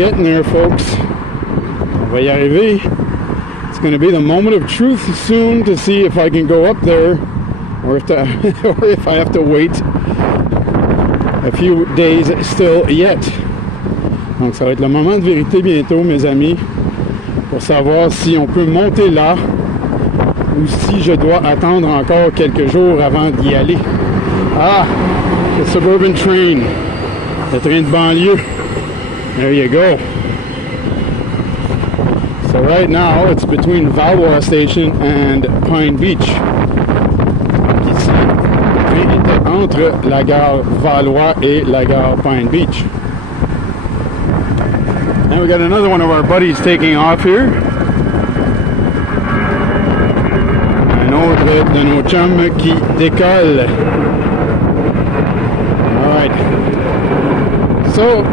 getting there, folks. On va y arriver. It's going to be the moment of truth soon to see if I can go up there or if, or if I have to wait a few days still yet. Donc ça va être le moment de vérité bientôt, mes amis, pour savoir si on peut monter là ou si je dois attendre encore quelques jours avant d'y aller. Ah, the suburban train, le train de banlieue. There you go. So right now it's between Valois Station and Pine Beach. Donc ici, le train était entre la gare Valois et la gare Pine Beach. And we got another one of our buddies taking off here. Un autre de nos chums qui décolle. Alright. So,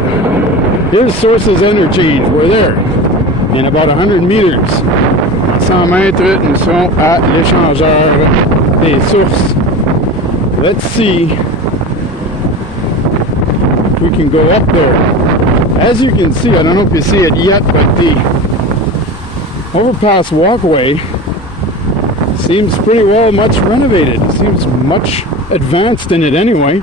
here's Sources Interchange. We're there. In about 100 meters. 100 mètres, nous serons à l'échangeur des sources. Let's see if we can go up there. As you can see, I don't know if you see it yet, but the overpass walkway seems pretty well much renovated. It seems much advanced in it anyway.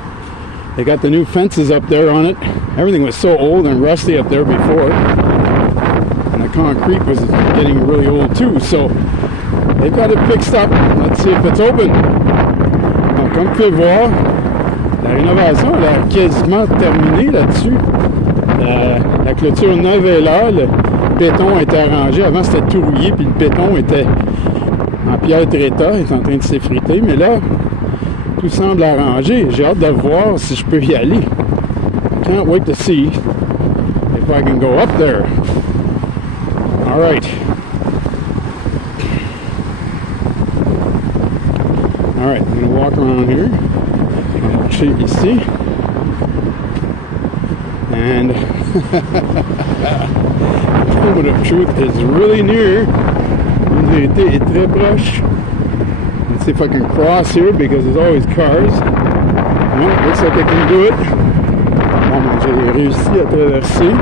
They got the new fences up there on it. Everything was so old and rusty up there before. And the concrete was getting really old too. So they've got it fixed up. Let's see if it's open. Donc, comme vous pouvez voir, la rénovation elle a quasiment terminé là-dessus. La clôture neuve est là, le béton est arrangé. Avant c'était tout rouillé, puis le béton était en pierre tréta, il est en train de s'effriter. Mais là, tout semble arrangé. J'ai hâte de voir si je peux y aller. I can't wait to see if I can go up there. All right. All right, I'm going to walk around here. Marcher ici. And the moment of truth is really near. La vérité est très proche. Let's see if I can cross here because there's always cars. No, looks like I can do it. Bon, ben, j'ai réussi à traverser.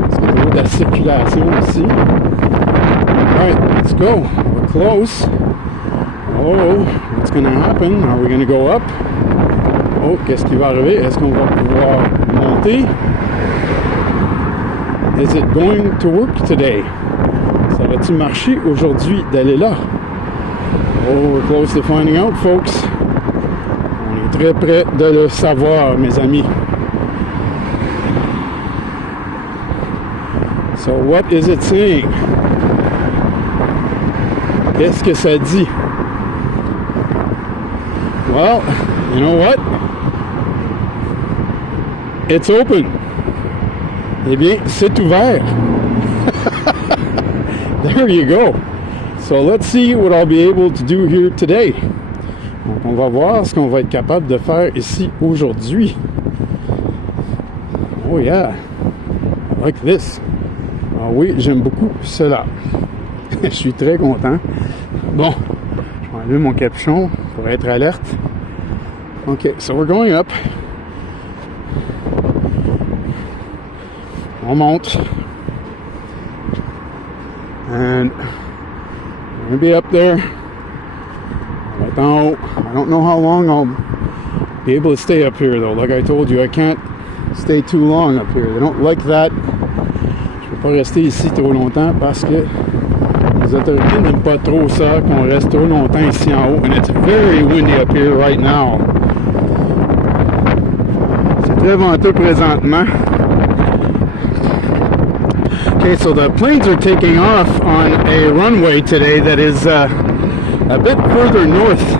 Parce qu'il y a toujours de la circulation ici. Alright, let's go. We're close. Oh, what's going to happen? Are we going to go up? Oh, qu'est-ce qui va arriver? Est-ce qu'on va pouvoir monter? Is it going to work today? Ça va-t-il marcher aujourd'hui d'aller là? Oh, we're close to finding out, folks. On est très près de le savoir, mes amis. So, what is it saying? Qu'est-ce que ça dit? Well, you know what? It's open. Eh bien, c'est ouvert. There you go. So let's see what I'll be able to do here today. Donc, on va voir ce qu'on va être capable de faire ici aujourd'hui. Oh yeah, I like this. Ah oui, j'aime beaucoup cela. Je suis très content. Bon, je vais enlever mon caption pour être alerte. Okay, so we're going up. On monte. And we're going to be up there. Right en haut. I don't know how long I'll be able to stay up here though. Like I told you, I can't stay too long up here. They don't like that. Je peux pas rester ici trop longtemps parce que les autorités n'aiment pas trop ça, qu'on reste trop longtemps ici en haut. And it's very windy up here right now. C'est très venteux présentement. Okay, so the planes are taking off on a runway today that is a bit further north,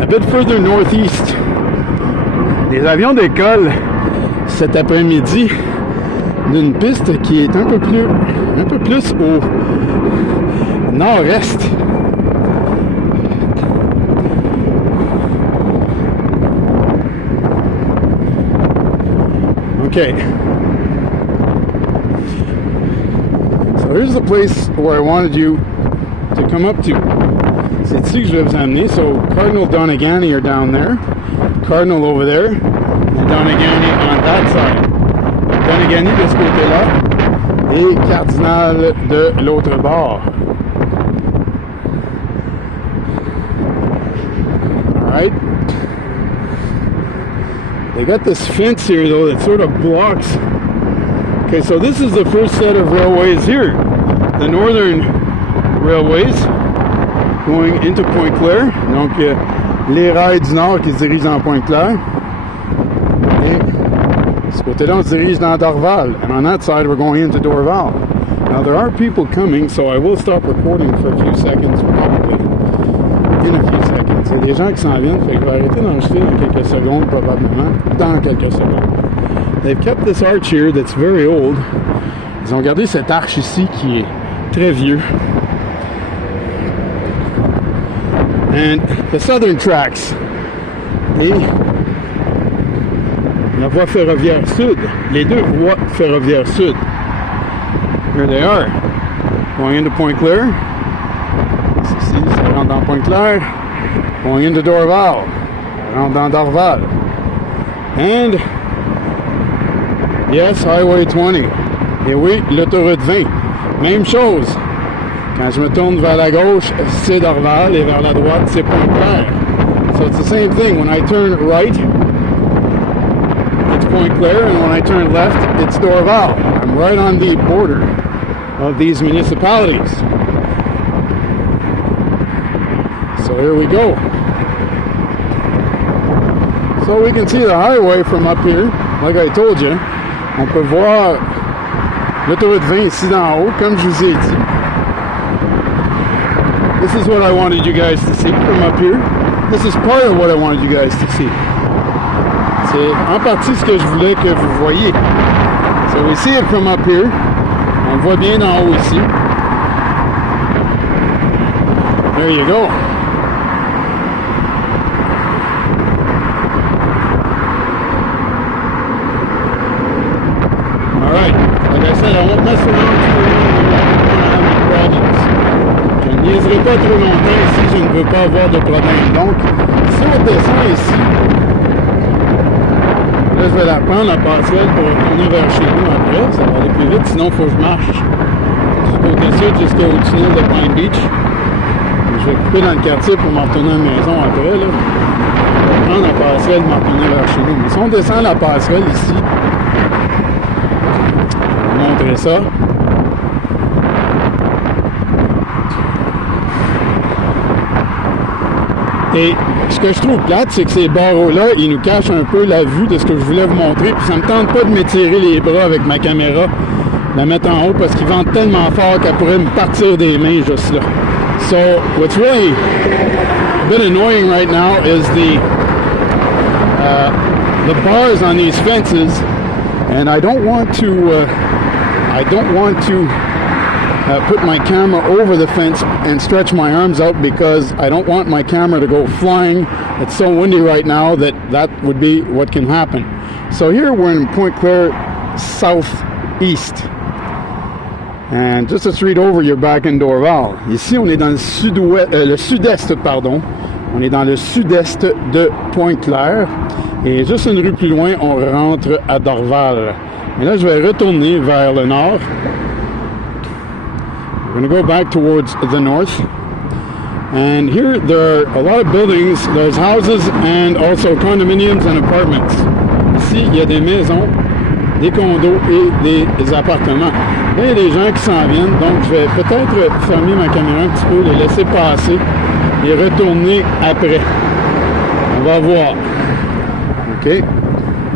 a bit further northeast. Les avions décollent cet après-midi d'une piste qui est un peu plus au nord-est. Okay. So here's the place where I wanted you to come up to. C'est ici que je vais vous amener. So Cardinal Donegal are down there. Cardinal over there. And Donegal on that side. Donegal de ce côté-là. et cardinal de l'autre bord. Alright. They got this fence here though that sort of blocks. Okay, so this is the first set of railways here. The northern railways going into Pointe-Claire. Donc, les rails du nord qui se dirigent dans Pointe-Claire. Et ce côté-là, on se dirige dans Dorval. And on that side, we're going into Dorval. Now, there are people coming, so I will stop recording for a few seconds, probably. In a few seconds. Il y a des gens qui s'en viennent, fait que je vais arrêter d'enregistrer dans quelques secondes, probablement. Dans quelques secondes. They've kept this arch here that's very old. Ils ont gardé cette arche ici qui est très vieux. And the southern tracks. Et la voie ferroviaire sud. Les deux voies ferroviaires sud. Here they are. Going into Pointe-Claire. Ici, ça rentre dans Pointe-Claire. Going into Dorval. Ça rentre dans Dorval. And yes, Highway 20. Et oui, l'autoroute 20. Même chose. Quand je me tourne vers la gauche, c'est Dorval, et vers la droite, c'est Pointe-Claire. So it's the same thing. When I turn right, it's Pointe-Claire, and when I turn left, it's Dorval. I'm right on the border of these municipalities. So here we go. So we can see the highway from up here. Like I told you, on peut voir l'autoroute 20 ici d'en haut, comme je vous ai dit. This is what I wanted you guys to see from up here. This is part of what I wanted you guys to see. C'est en partie ce que je voulais que vous voyiez. So we see it from up here. On le voit bien d'en haut ici. There you go. Alright, like I said, I won't mess around too long. Je ne niaiserai pas trop longtemps si je ne veux pas avoir de problème. Donc, si on descend ici, là je vais la prendre la passerelle pour retourner vers chez nous après. Ça va aller plus vite, sinon il faut que je marche du côté sud jusqu'au tunnel de Pine Beach. Je vais couper dans le quartier pour m'en retourner à la maison après. Là. Je vais prendre la passerelle et m'en retourner vers chez nous. Mais si on descend la passerelle ici, je vais vous montrer ça. Et ce que je trouve plate, c'est que ces barreaux-là, ils nous cachent un peu la vue de ce que je voulais vous montrer. Puis ça me tente pas de m'étirer les bras avec ma caméra, la mettre en haut, parce qu'ils vendent tellement fort qu'elle pourrait me partir des mains juste là. So, what's really a bit annoying right now is the bars on these fences, and I don't want to put my camera over the fence and stretch my arms out because I don't want my camera to go flying. It's so windy right now that would be what can happen. So here we're in Pointe-Claire southeast. And just to read over, you're back in Dorval. Ici, on est dans le sud-est, pardon. On est dans le sud-est de Pointe-Claire. Et juste une rue plus loin, on rentre à Dorval. Et là, je vais retourner vers le nord. We're going to go back towards the north. And here there are a lot of buildings. There's houses and also condominiums and apartments. Ici, il y a des maisons, des condos et des appartements. Là, il y a des gens qui s'en viennent, donc je vais peut-être fermer ma caméra un petit peu, les laisser passer et retourner après. On va voir. OK?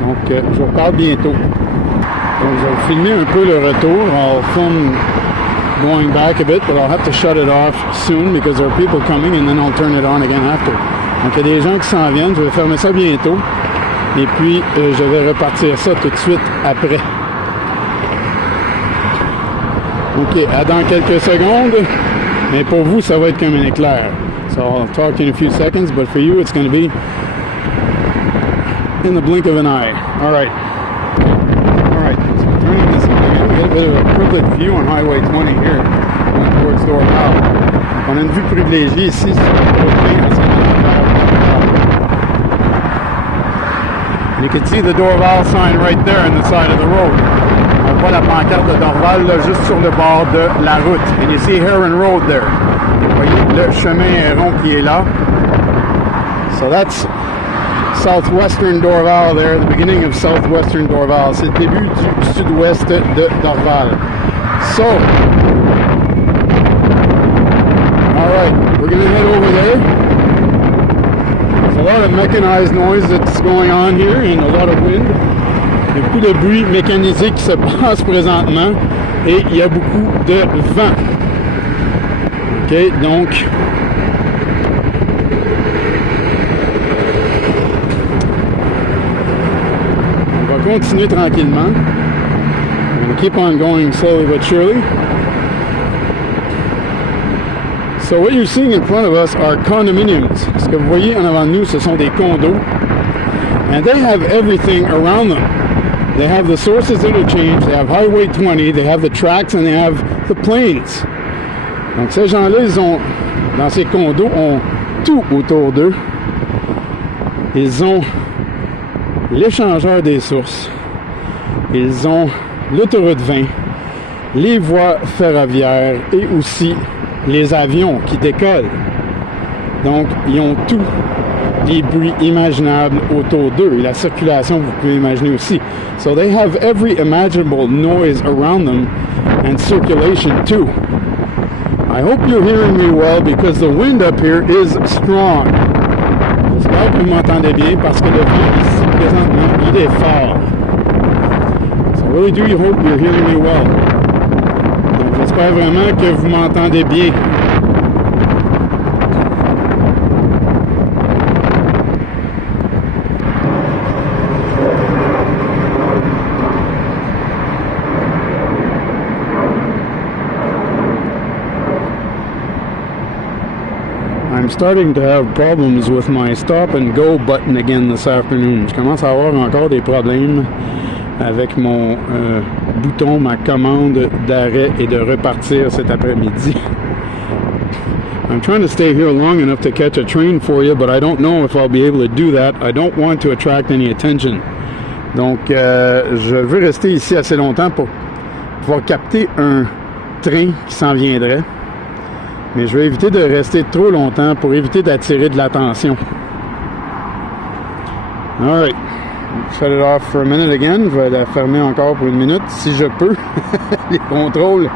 Donc, je vous reparle bientôt. Donc, je vais filmer un peu le retour. I'll film going back a bit, but I'll have to shut it off soon because there are people coming and then I'll turn it on again after. Donc, il y a des gens qui s'en viennent. Je vais fermer ça bientôt. Et puis, je vais repartir ça tout de suite après. OK, à dans quelques secondes. Mais pour vous, ça va être comme un éclair. So I'll talk in a few seconds, but for you, it's going to be in the blink of an eye. All right. All right, so turning this on again, we get a bit of a privileged view on Highway 20 here, going towards Dorval. On a une vue privilégiée ici sur you can see the Dorval sign right there on the side of the road. On voit la pancarte de Dorval là, juste sur le bord de la route. And you see Heron Road there. Vous voyez le chemin rond qui est là. So that's southwestern Dorval there, the beginning of southwestern Dorval. C'est le début du sud-ouest de Dorval. So, alright, we're going to head over there. There's a lot of mechanized noise that's going on here and a lot of wind. Il y a beaucoup de bruit mécanisé qui se passe présentement et il y a beaucoup de vent. Ok, donc on va continuer tranquillement. I'm going to keep on going slowly but surely. So what you're seeing in front of us are condominiums. Ce que vous voyez en avant de nous, ce sont des condos. And they have everything around them. They have the sources interchange, they have Highway 20, they have the tracks, and they have the plains. Donc ces gens-là, ils ont, dans ces condos, ont tout autour d'eux. Ils ont l'échangeur des sources. Ils ont l'autoroute 20, les voies ferroviaires et aussi les avions qui décollent. Donc, ils ont tous les bruits imaginables autour d'eux et la circulation, vous pouvez imaginer aussi. So they have every imaginable noise around them and circulation too. I hope you're hearing me well because the wind up here is strong. J'espère que vous m'entendez bien parce que le vent ici présentement, il est fort. So I really do hope you're hearing me well. Donc j'espère vraiment que vous m'entendez bien. I'm starting to have problems with my stop and go button again this afternoon. Je commence à avoir encore des problèmes avec mon bouton, ma commande d'arrêt et de repartir cet après-midi. I'm trying to stay here long enough to catch a train for you, but I don't know if I'll be able to do that. I don't want to attract any attention. Donc, je veux rester ici assez longtemps pour pouvoir capter un train qui s'en viendrait. Mais je vais éviter de rester trop longtemps pour éviter d'attirer de l'attention. Alright. Shut it off for a minute again. Je vais la fermer encore pour une minute si je peux. Les contrôles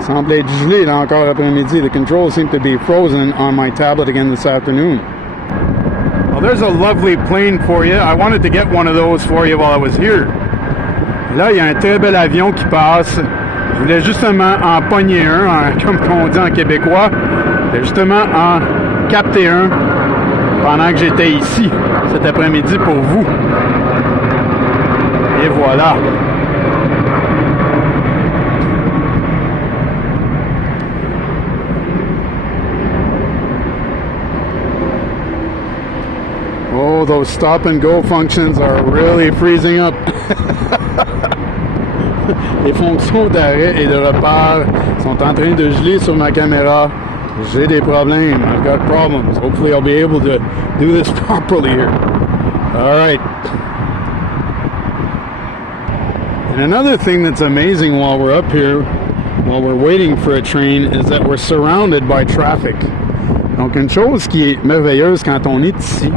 semblent être gelés là encore après-midi. The controls seem to be frozen on my tablet again this afternoon. Well, there's a lovely plane for you. I wanted to get one of those for you while I was here. Là, il y a un très bel avion qui passe. Je voulais justement en pogner un, comme on dit en québécois. Je voulais justement en capter un pendant que j'étais ici cet après-midi pour vous. Et voilà. Oh, those stop and go functions are really freezing up. Les fonctions d'arrêt et de repère sont en train de geler sur ma caméra. J'ai des problèmes. I've got problems. Hopefully I'll be able to do this properly here. All right. And another thing that's amazing while we're up here, while we're waiting for a train, is that we're surrounded by traffic. Donc une chose qui est merveilleuse quand on est ici,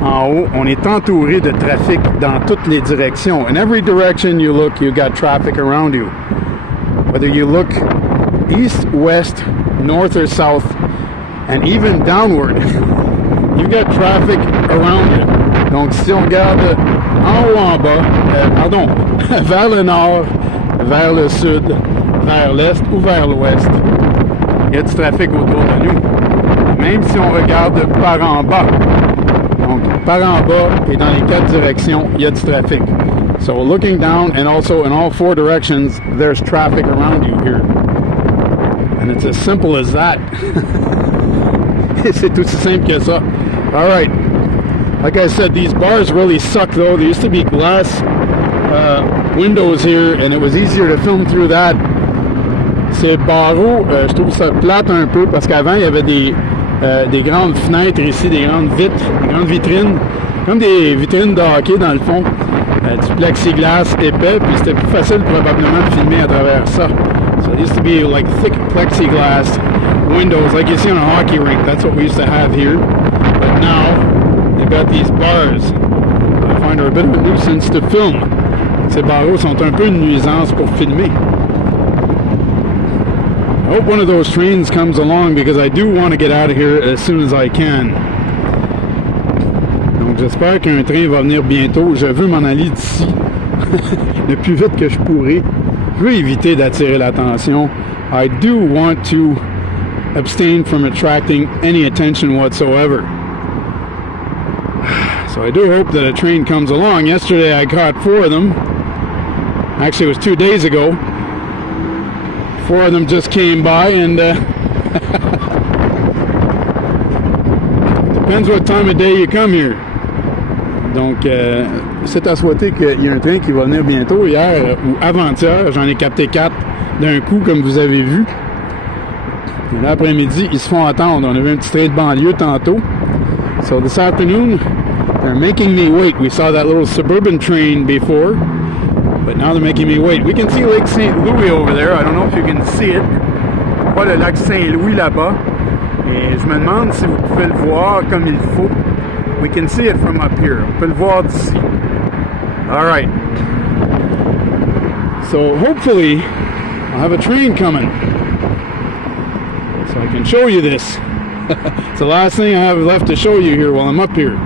en haut, on est entouré de trafic dans toutes les directions. In every direction you look, you got traffic around you. Whether you look east, west, north or south, and even downward, you got traffic around you. Donc si on regarde en haut, en bas, pardon, vers le nord, vers le sud, vers l'est ou vers l'ouest, il y a du trafic autour de nous. Même si on regarde par en bas. Donc, par en bas et dans les quatre directions, il y a du trafic. So, looking down and also in all four directions, there's traffic around you here. And it's as simple as that. C'est aussi simple que ça. All right. Like I said, these bars really suck though. There used to be glass windows here and it was easier to film through that. Ces barreaux, je trouve ça plate un peu parce qu'avant, il y avait des grandes fenêtres ici, des grandes vitres, des grandes vitrines, comme des vitrines de hockey dans le fond. du plexiglas épais, puis c'était plus facile probablement de filmer à travers ça. So it used to be like thick plexiglass windows like you see on a hockey rink. That's what we used to have here. But now they've got these bars. I find are a bit of a nuisance to film. Ces barreaux sont un peu une nuisance pour filmer. I hope one of those trains comes along because I do want to get out of here as soon as I can. Donc j'espère qu'un train va venir bientôt. Je veux m'en aller d'ici le plus vite que je pourrai. Je veux éviter d'attirer l'attention. I do want to abstain from attracting any attention whatsoever. So I do hope that a train comes along. Yesterday I caught 4 of them. Actually, it was 2 days ago. 4 of them just came by, and depends what time of day you come here. Donc, c'est à souhaiter qu'il y ait un train qui va venir bientôt. Hier ou avant-hier, j'en ai capté 4 d'un coup, comme vous avez vu. Et l'après-midi, ils se font attendre. On avait un petit train de banlieue tantôt. So this afternoon, they're making me wait. We saw that little suburban train before, but now they're making me wait. We can see Lake St. Louis over there. I don't know if you can see it. On voit le lac Saint-Louis là-bas. Et je me demande si vous pouvez le voir comme il faut. We can see it from up here. On peut le voir d'ici. All right. So hopefully I'll have a train coming, so I can show you this. It's the last thing I have left to show you here while I'm up here.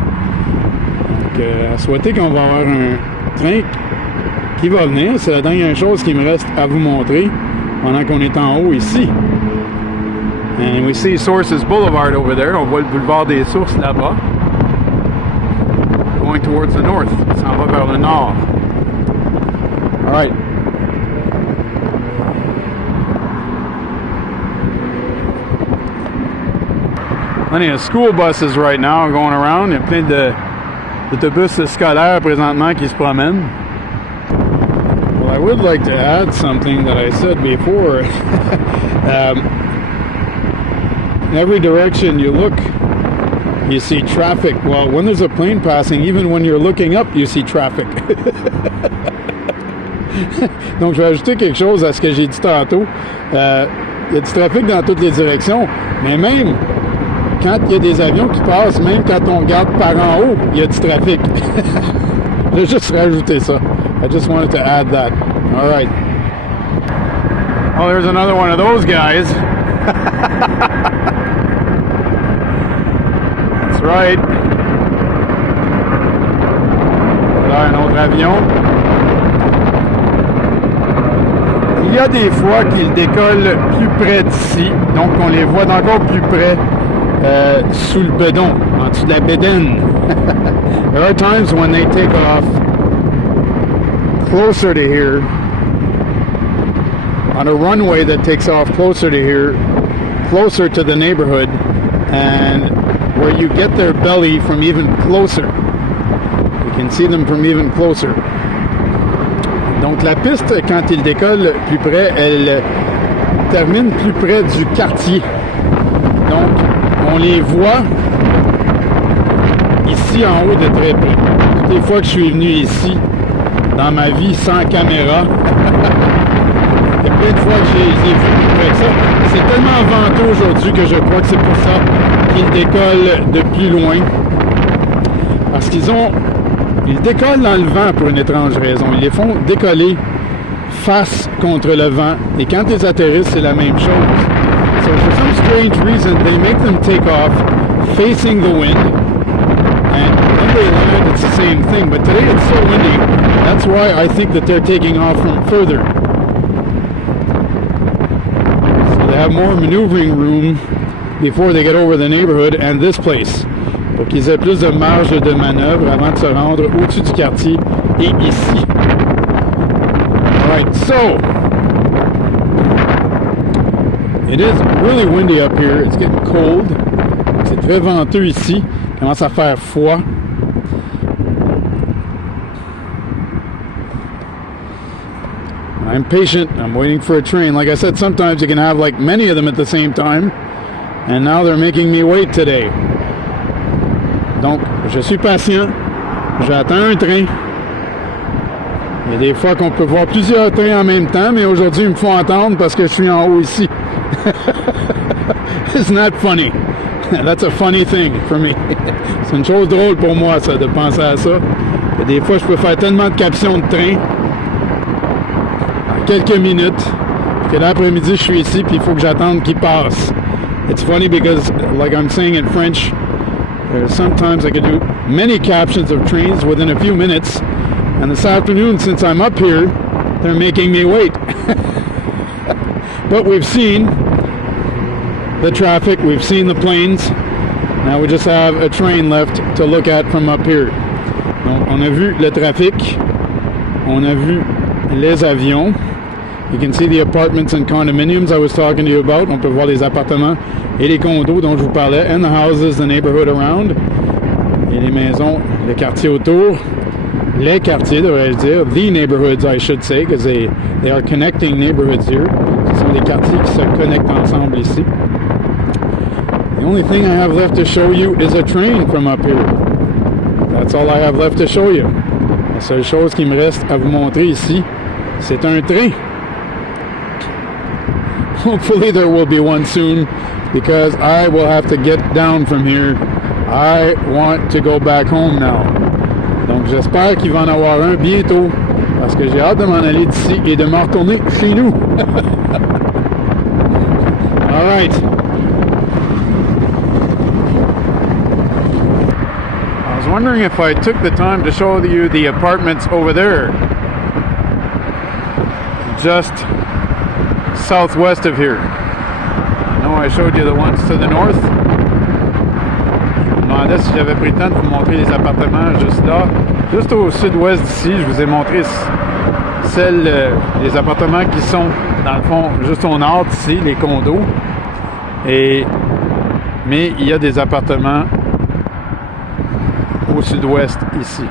Donc, à souhaiter qu'on va avoir un train qui va venir. C'est la dernière chose qui me reste à vous montrer pendant qu'on est en haut ici. And we see Sources Boulevard over there. On voit le boulevard des Sources là-bas. Going towards the north. Ça s'en va vers le nord. All right. Plenty of school buses right now going around. Il y a plein d'autobus scolaires présentement qui se promènent. Well, I would like to add something that I said before. In every direction you look, you see traffic. Well, when there's a plane passing, even when you're looking up, you see traffic. Donc, je vais ajouter quelque chose à ce que j'ai dit tantôt. Il y a du trafic dans toutes les directions, mais même quand il y a des avions qui passent, même quand on regarde par en haut, il y a du trafic. J'ai juste rajouté ça. I just wanted to add that. All right. Oh, there's another one of those guys. That's right. Voilà un autre avion. Il y a des fois qu'ils décollent plus près d'ici, donc on les voit d'encore plus près sous le bedon, en dessous de la bédaine. There are times when they take off closer to here, on a runway that takes off closer to here, closer to the neighborhood, and where you get their belly from even closer. You can see them from even closer. Donc la piste, quand ils décollent plus près, elle termine plus près du quartier. Donc, on les voit ici en haut de très près. Toutes les fois que je suis venu ici, dans ma vie sans caméra, il y a plein de fois que j'ai vu plus près que ça. C'est tellement venteux aujourd'hui que je crois que c'est pour ça qu'ils décollent de plus loin. Parce qu'ils décollent dans le vent pour une étrange raison. Ils les font décoller face contre le vent. Et quand ils atterrissent, c'est la même chose. So for some strange reason, they make them take off facing the wind. And when they land, it's the same thing. But today it's so windy. That's why I think that they're taking off from further. So they have more maneuvering room before they get over the neighborhood and this place. Pour qu'ils aient plus de marge de manœuvre avant de se rendre au-dessus du quartier et ici. Alright, so it is really windy up here. It's getting cold. C'est très venteux ici. Il commence à faire froid. I'm patient. I'm waiting for a train. Like I said, sometimes you can have like many of them at the same time. And now they're making me wait today. Donc, je suis patient, j'attends un train, Il y a des fois qu'on peut voir plusieurs trains en même temps, mais aujourd'hui, ils me font entendre parce que je suis en haut ici. It's not funny. That's a funny thing for me. C'est une chose drôle pour moi, ça, de penser à ça. Et des fois, je peux faire tellement de captions de train en quelques minutes que l'après-midi, je suis ici, puis il faut que j'attende qu'il passe. It's funny because, like I'm saying in French, sometimes I can do many captions of trains within a few minutes. And this afternoon, since I'm up here, they're making me wait. But we've seen the traffic, we've seen the planes. Now we just have a train left to look at from up here. Donc, on a vu le trafic, on a vu les avions. You can see the apartments and condominiums I was talking to you about. On peut voir les appartements et les condos dont je vous parlais, and the houses, the neighborhood around. Et les maisons, le quartier autour. Les quartiers, devrais-je dire. The neighborhoods, I should say, because they are connecting neighborhoods here. Ce sont des quartiers qui se connectent ensemble ici. The only thing I have left to show you is a train from up here. That's all I have left to show you. La seule chose qui me reste à vous montrer ici, c'est un train. Hopefully there will be one soon, because I will have to get down from here. I want to go back home now. Donc j'espère qu'il va en avoir un bientôt, parce que j'ai hâte de m'en aller d'ici et de me retourner chez nous. All right. I was wondering if I took the time to show you the apartments over there, just southwest of here. I know I showed you the ones to the north. Je me demandais si j'avais pris le temps de vous montrer les appartements juste là. Juste au sud-ouest d'ici, je vous ai montré les appartements qui sont, dans le fond, juste au nord d'ici, les condos. Mais il y a des appartements au sud-ouest ici,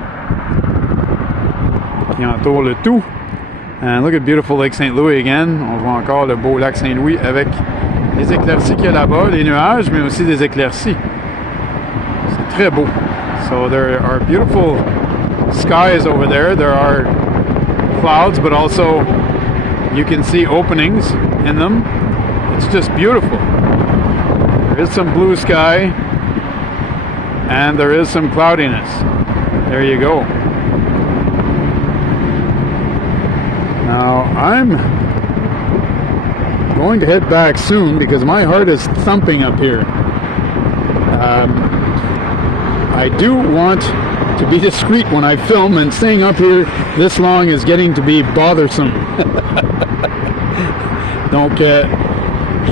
qui entourent le tout. And look at beautiful Lake St. Louis again. On voit encore le beau lac Saint-Louis avec les éclaircies qu'il y a là-bas, les nuages, mais aussi des éclaircies. C'est très beau. So there are beautiful skies over there. There are clouds, but also you can see openings in them. It's just beautiful. There is some blue sky and there is some cloudiness. There you go. Now, I'm going to head back soon because my heart is thumping up here. I do want to be discreet when I film, and staying up here this long is getting to be bothersome. Donc,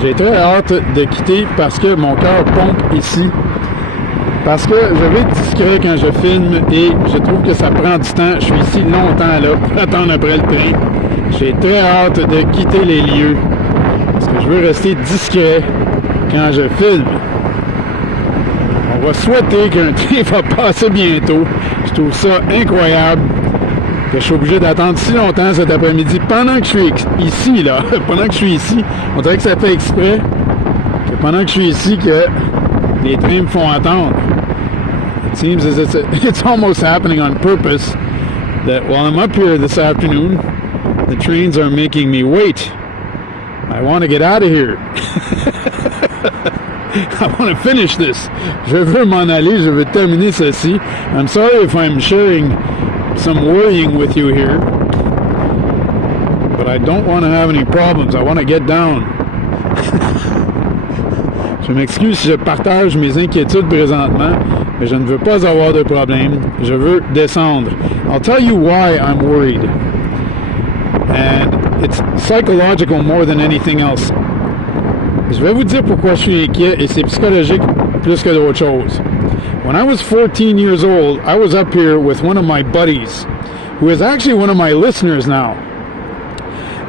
j'ai très hâte de quitter parce que mon cœur pompe ici. Parce que je vais être discret quand je filme et je trouve que ça prend du temps. Je suis ici longtemps là pour attendre après le train. J'ai très hâte de quitter les lieux parce que je veux rester discret quand je filme. On va souhaiter qu'un train va passer bientôt. Je trouve ça incroyable que je suis obligé d'attendre si longtemps cet après-midi pendant que je suis ici là. Pendant que je suis ici, on dirait que ça fait exprès que pendant que je suis ici que les trains me font attendre. It seems as it's almost happening on purpose that while I'm up here this afternoon, the trains are making me wait. I want to get out of here. I want to finish this. Je veux m'en aller, je veux terminer ceci. I'm sorry if I'm sharing some worrying with you here, but I don't want to have any problems. I want to get down. Je m'excuse si je partage mes inquiétudes présentement, mais je ne veux pas avoir de problème. Je veux descendre. I'll tell you why I'm worried. And it's psychological more than anything else. Je vais vous dire pourquoi je suis inquiet, et c'est psychologique plus que d'autres choses. When I was 14 years old, I was up here with one of my buddies, who is actually one of my listeners now.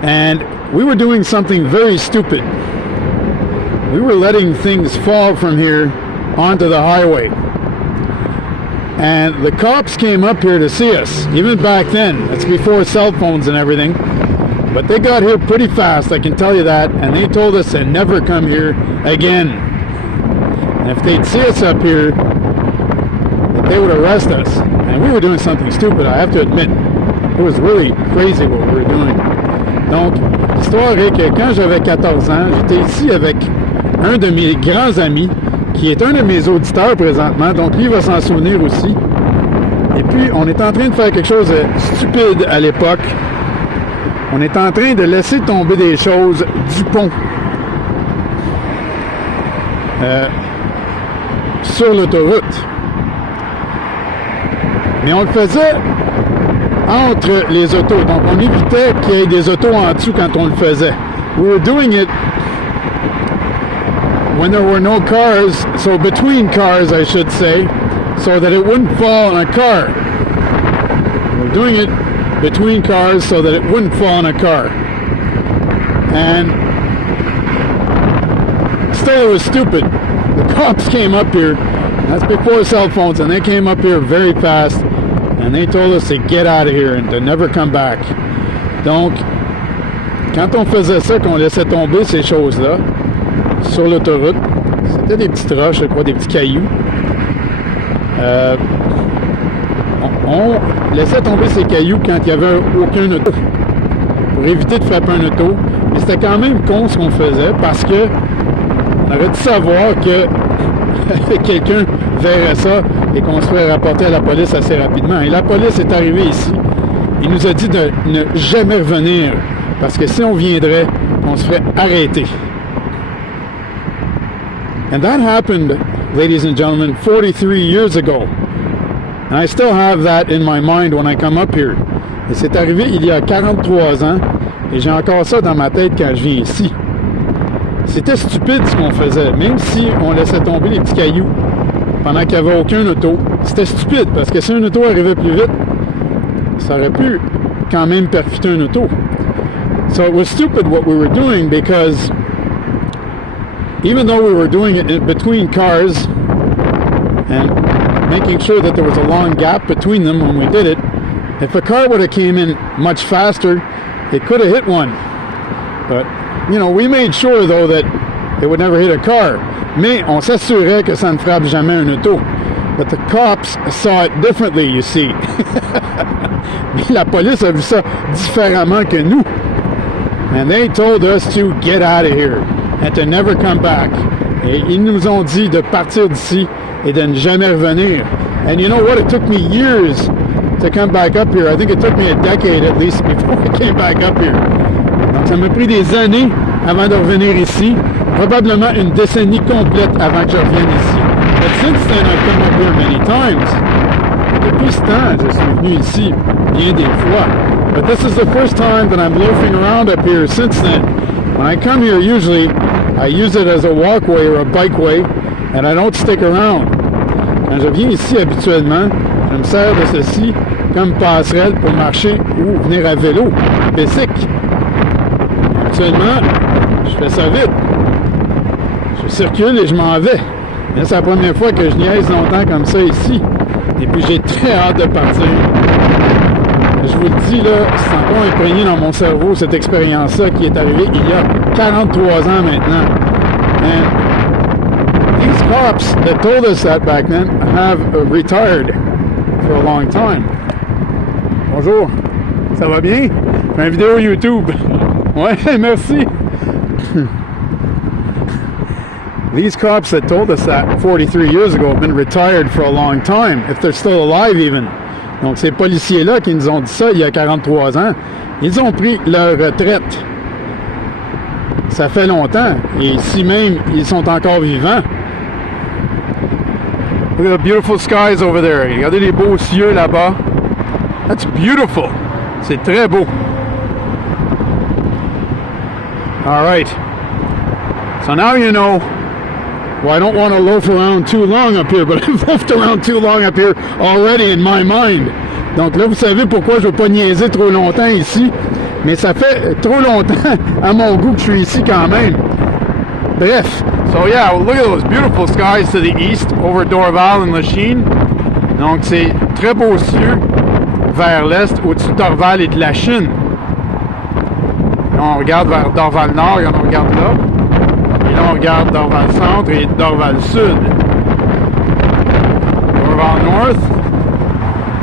And we were doing something very stupid. We were letting things fall from here onto the highway. And the cops came up here to see us, even back then. That's before cell phones and everything. But they got here pretty fast, I can tell you that, and they told us to never come here again. And if they'd see us up here, that they would arrest us. And we were doing something stupid, I have to admit. It was really crazy what we were doing. Donc, l'histoire est que quand j'avais 14 ans, j'étais ici avec un de mes grands amis, qui est un de mes auditeurs présentement, donc lui va s'en souvenir aussi. Et puis, on est en train de faire quelque chose de stupide à l'époque. On est en train de laisser tomber des choses du pont. Sur l'autoroute. Mais on le faisait entre les autos. Donc, on évitait qu'il y ait des autos en dessous quand on le faisait. We were doing it when there were no cars, so between cars, I should say, so that it wouldn't fall on a car. We're doing it between cars so that it wouldn't fall on a car. And still, it was stupid. The cops came up here. That's before cell phones, and they came up here very fast, and they told us to get out of here and to never come back. Donc, quand on faisait ça, qu'on laissait tomber ces choses-là sur l'autoroute, c'était des petites roches, je crois, des petits cailloux. On laissait tomber ces cailloux quand il n'y avait aucun auto, pour éviter de frapper un auto. Mais c'était quand même con ce qu'on faisait, parce que on aurait dû savoir que quelqu'un verrait ça et qu'on se ferait rapporter à la police assez rapidement. Et la police est arrivée ici. Il nous a dit de ne jamais revenir, parce que si on viendrait, on se ferait arrêter. And that happened, ladies and gentlemen, 43 years ago. And I still have that in my mind when I come up here. Et c'est arrivé il y a 43 ans, et j'ai encore ça dans ma tête quand je viens ici. C'était stupide ce qu'on faisait, même si on laissait tomber les petits cailloux pendant qu'il n'y avait aucun auto. C'était stupide, parce que si un auto arrivait plus vite, ça aurait pu quand même percuter un auto. So it was stupid what we were doing, because even though we were doing it in between cars and making sure that there was a long gap between them when we did it, if a car would have came in much faster, it could have hit one. But, you know, we made sure though that it would never hit a car. Mais on s'assurait que ça ne frappe jamais un auto. But the cops saw it differently, you see. Mais la police a vu ça différemment que nous. And they told us to get out of here and to never come back. Et ils nous ont dit de partir d'ici et de ne jamais revenir. And you know what? It took me years to come back up here. I think it took me a decade at least before I came back up here. Donc ça m'a pris des années avant de revenir ici. Probablement une décennie complète avant que je revienne ici. But since then, I've come up here many times. Depuis ce temps, je suis venu ici bien des fois. But this is the first time that I'm loafing around up here since then. When I come here, usually, I use it as a walkway or a bikeway, and I don't stick around. Quand je viens ici habituellement, je me sers de ceci comme passerelle pour marcher ou venir à vélo, bicycle. Habituellement, je fais ça vite. Je circule et je m'en vais. Là, c'est la première fois que je niaise longtemps comme ça ici. Et puis j'ai très hâte de partir. Je vous le dis, là, c'est encore imprégné dans mon cerveau, cette expérience-là qui est arrivée il y a 43 ans maintenant. And these cops that told us that back then have retired for a long time. Bonjour, ça va bien? J'ai une vidéo YouTube. Ouais, merci. These cops that told us that 43 years ago have been retired for a long time, if they're still alive even. Donc ces policiers-là qui nous ont dit ça il y a 43 ans, ils ont pris leur retraite. Ça fait longtemps, et si même ils sont encore vivants. Look at the beautiful skies over there. Regardez les beaux cieux là-bas. That's beautiful. C'est très beau. All right. So now you know. Well, I don't want to loaf around too long up here, but I've loafed around too long up here already in my mind. Donc là, vous savez pourquoi je ne veux pas niaiser trop longtemps ici, mais ça fait trop longtemps à mon goût que je suis ici quand même. Bref. So yeah, well, look at those beautiful skies to the east, over Dorval and Lachine. Donc c'est très beaux cieux vers l'est, au-dessus de Dorval et de Lachine. On regarde vers Dorval Nord, et on regarde là. Et là, on regarde Dorval Centre et Dorval Sud. Dorval North,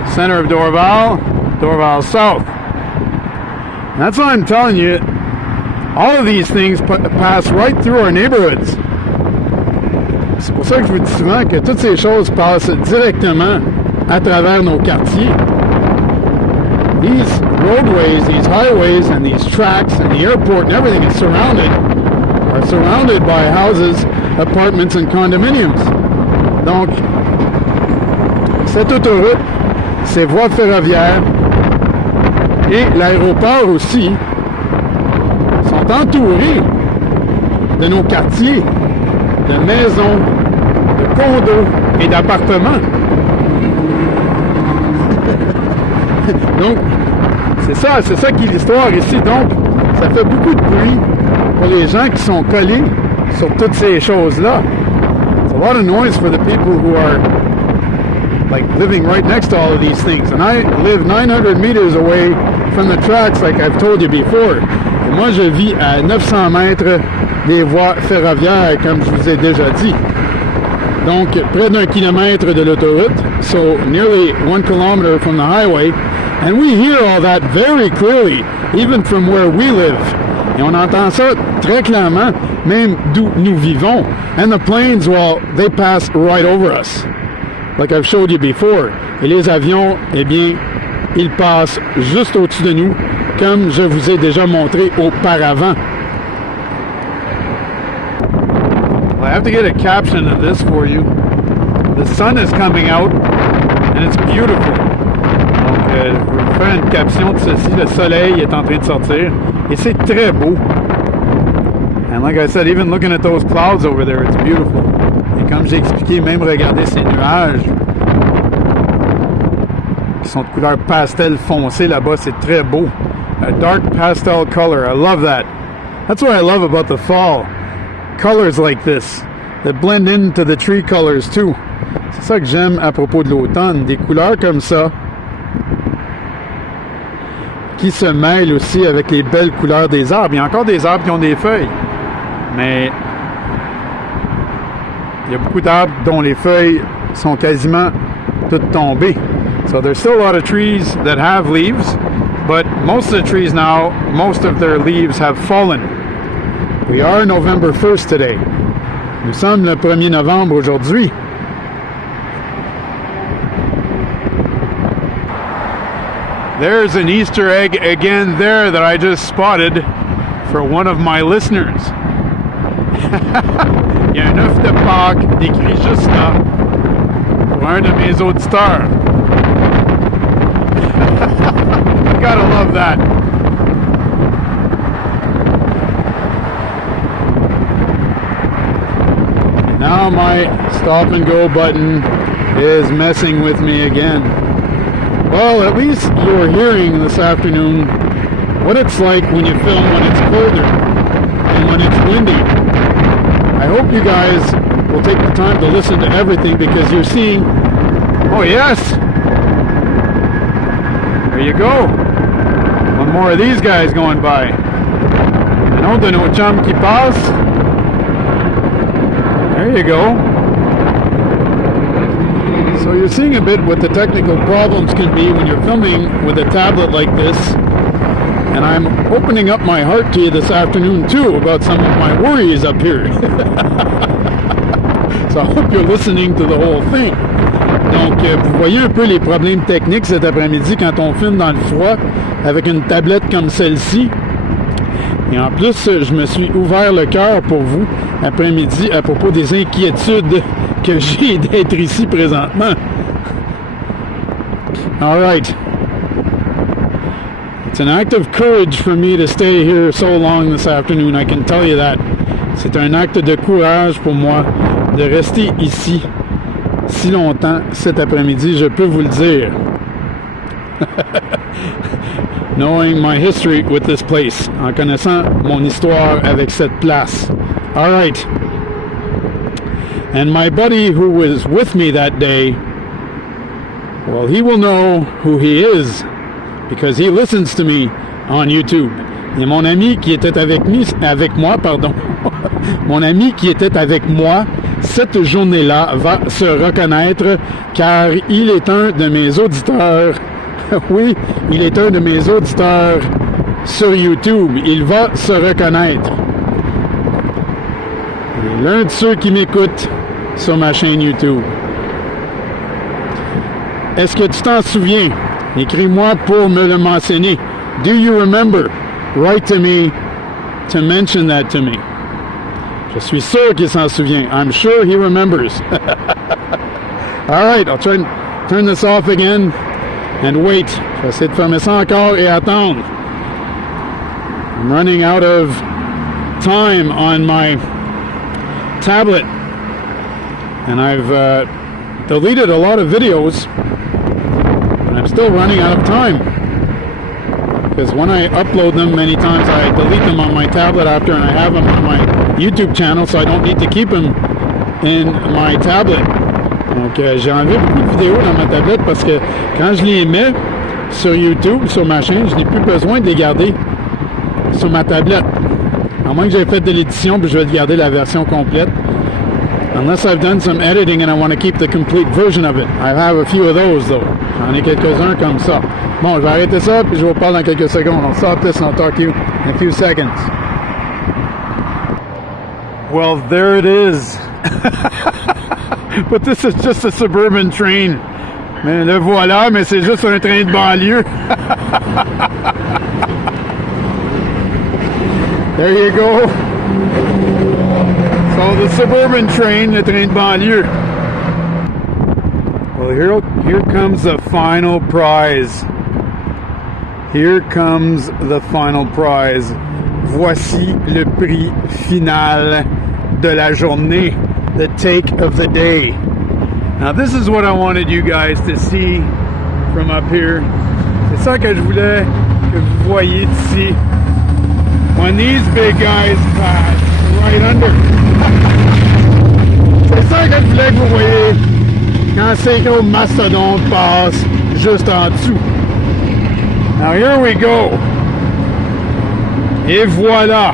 center of Dorval, Dorval South. And that's why I'm telling you, all of these things pass right through our neighborhoods. C'est pour ça que je vous dis souvent que toutes ces choses passent directement à travers nos quartiers. These roadways, these highways, and these tracks, and the airport, and everything are surrounded by houses, apartments, and condominiums. Donc, cette autoroute, ces voies ferroviaires et l'aéroport aussi sont entourés de nos quartiers, de maisons, de condos et d'appartements. Donc, c'est ça qui est l'histoire ici. Donc, ça fait beaucoup de bruit pour les gens qui sont collés sur toutes ces choses-là. It's a lot of noise for the people who are like living right next to all of these things. And I live 900 meters away from the tracks, like I've told you before. Et moi, je vis à 900 mètres des voies ferroviaires, comme je vous ai déjà dit. Donc, près d'1 kilomètre de l'autoroute, so nearly 1 kilometer from the highway. And we hear all that very clearly, even from where we live. Et on entend ça très clairement, même d'où nous vivons. And the planes, well, they pass right over us, like I've showed you before. Et les avions, eh bien, ils passent juste au-dessus de nous, comme je vous ai déjà montré auparavant. I have to get a caption of this for you. The sun is coming out and it's beautiful. Donc, je vais vous faire une caption de ceci. Le soleil est en train de sortir et c'est très beau. And like I said, even looking at those clouds over there, it's beautiful. Et comme j'ai expliqué, même regarder ces nuages qui sont de couleur pastel foncé là-bas, c'est très beau. A dark pastel color. I love that. That's what I love about the fall. Colors like this that blend into the tree colors too. C'est ça que j'aime à propos de l'automne, des couleurs comme ça qui se mêlent aussi avec les belles couleurs des arbres. Il y a encore des arbres qui ont des feuilles, mais il y a beaucoup d'arbres dont les feuilles sont quasiment toutes tombées. So there's still a lot of trees that have leaves, but most of the trees now, most of their leaves have fallen. We are November 1st today. Nous sommes le 1er novembre aujourd'hui. There's an Easter egg again there that I just spotted for one of my listeners. Il y a un œuf de Pâques décrit juste là pour un de mes auditeurs. You gotta love that. Now my stop and go button is messing with me again. Well, at least you're hearing this afternoon what it's like when you film when it's colder and when it's windy. I hope you guys will take the time to listen to everything because you're seeing, oh yes, there you go. One more of these guys going by. Un autre de nos chums qui passe. There you go. So you're seeing a bit what the technical problems can be when you're filming with a tablet like this. And I'm opening up my heart to you this afternoon too about some of my worries up here. So I hope you're listening to the whole thing. Donc, vous voyez un peu les problèmes techniques cet après-midi quand on filme dans le froid avec une tablette comme celle-ci. Et en plus, je me suis ouvert le cœur pour vous après-midi à propos des inquiétudes que j'ai d'être ici présentement. All right. It's an act of courage for me to stay here so long this afternoon, I can tell you that. C'est un acte de courage pour moi de rester ici si longtemps cet après-midi, je peux vous le dire. Knowing my history with this place, en connaissant mon histoire avec cette place. All right. And my buddy who was with me that day, well, he will know who he is because he listens to me on YouTube. Et mon ami qui était avec moi, mon ami qui était avec moi cette journée-là va se reconnaître car il est un de mes auditeurs Oui, il est un de mes auditeurs sur YouTube. Il va se reconnaître. Il est l'un de ceux qui m'écoutent sur ma chaîne YouTube. Est-ce que tu t'en souviens? Écris-moi pour me le mentionner. Do you remember? Write to me to mention that to me. Je suis sûr qu'il s'en souvient. I'm sure he remembers. All right, I'll try and turn this off again and wait. Je vais essayer de fermer ça encore et attendre. I'm running out of time on my tablet, and I've deleted a lot of videos, and I'm still running out of time. Because when I upload them, many times I delete them on my tablet after, and I have them on my YouTube channel, so I don't need to keep them in my tablet. Donc, j'ai enlevé beaucoup de vidéos dans ma tablette parce que quand je les mets sur YouTube, sur ma chaîne, je n'ai plus besoin de les garder sur ma tablette. À moins que j'aie fait de l'édition, puis je vais garder la version complète. Unless I've done some editing and I want to keep the complete version of it. I have a few of those, though. J'en ai quelques-uns comme ça. Bon, je vais arrêter ça, puis je vous parle dans quelques secondes. I'll stop this and I'll talk to you in a few seconds. Well, there it is. But this is just a suburban train. Mais le voilà, mais c'est juste un train de banlieue. There you go. So the suburban train, le train de banlieue. Well, here comes the final prize. Here comes the final prize. Voici le prix final de la journée. The take of the day. Now this is what I wanted you guys to see from up here. C'est ça que je voulais que vous voyiez d'ici. When these big guys pass right under. C'est ça que je voulais que vous voyez quand ces gros mastodontes passent juste en dessous. Now here we go. Et voilà.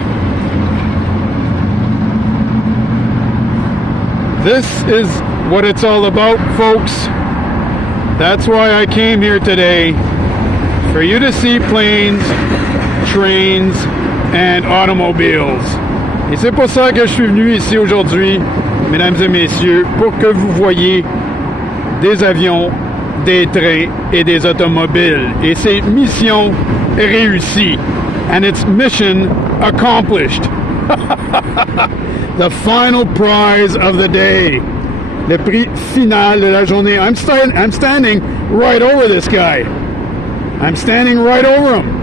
This is what it's all about, folks. That's why I came here today. For you to see planes, trains, and automobiles. Et c'est pour ça que je suis venu ici aujourd'hui, mesdames et messieurs, pour que vous voyiez des avions, des trains et des automobiles. Et c'est mission réussie. And it's mission accomplished. The final prize of the day. Le prix final de la journée. I'm standing right over this guy. I'm standing right over him.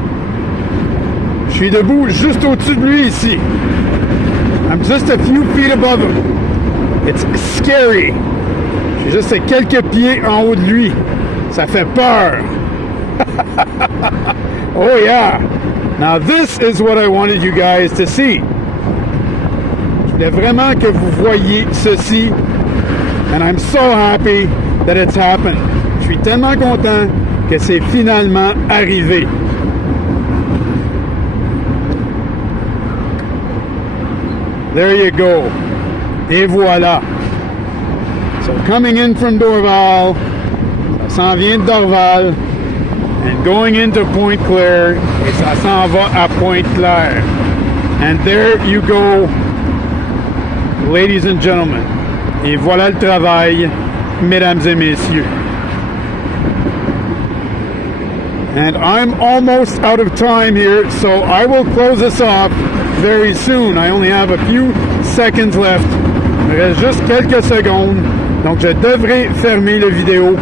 Je suis debout juste au-dessus de lui ici. I'm just a few feet above him. It's scary. Je suis juste à quelques pieds en haut de lui. Ça fait peur. Oh yeah. Now this is what I wanted you guys to see. Je voulais vraiment que vous voyiez ceci. And I'm so happy that it's happened. Je suis tellement content que c'est finalement arrivé. There you go. Et voilà. So coming in from Dorval, ça s'en vient de Dorval, and going into Pointe-Claire, et ça s'en va à Pointe-Claire. And there you go, ladies and gentlemen. Et voilà le travail, mesdames et messieurs. And I'm almost out of time here, so I will close this off very soon. I only have a few seconds left. Il me reste juste quelques secondes. Donc je devrais fermer la vidéo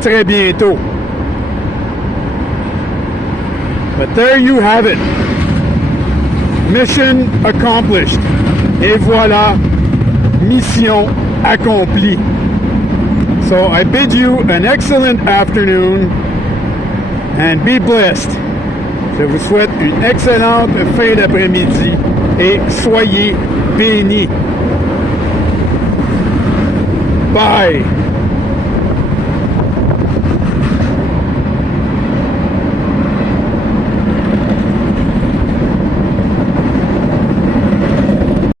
très bientôt. But there you have it. Mission accomplished. Et voilà, mission accomplie. So I bid you an excellent afternoon and be blessed. Je vous souhaite une excellente fin d'après-midi et soyez bénis. Bye.